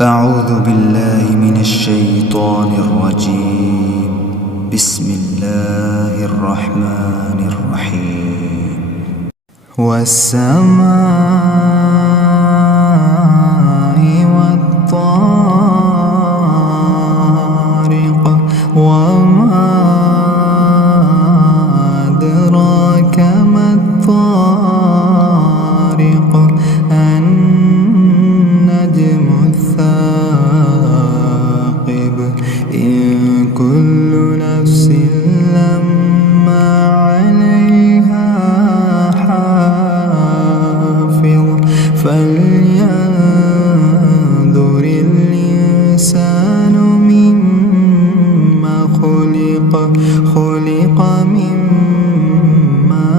أعوذ بالله من الشيطان الرجيم. بسم الله الرحمن الرحيم. والسماء والطارق وما أدراك ما الطارق النجم الثاقب إن كل نفس لما عليها حافظ فلينظر الإنسان مما خلق من ماء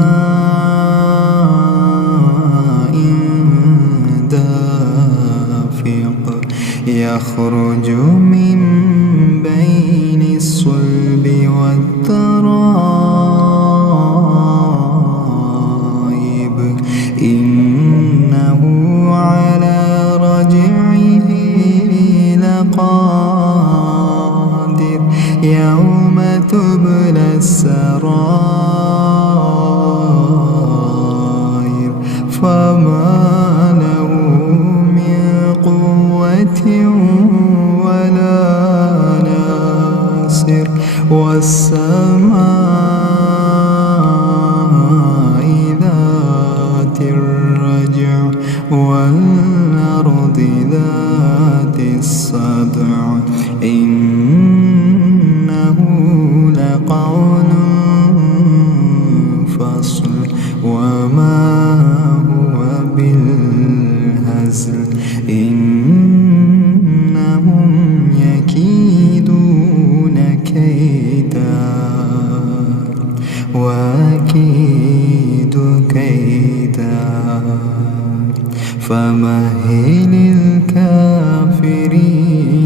دافق يخرج من بين الصلب والترائب إنه على رجعه لقادر يوم تبلى السرائر فما له من قوة ولا ناصر والسماء ذات الرجع والأرض ذات الصدع إنه لقول فصل وما هو بالهزل إنهم يكيدون كيدا وأكيد كيدا فمهل الكافرين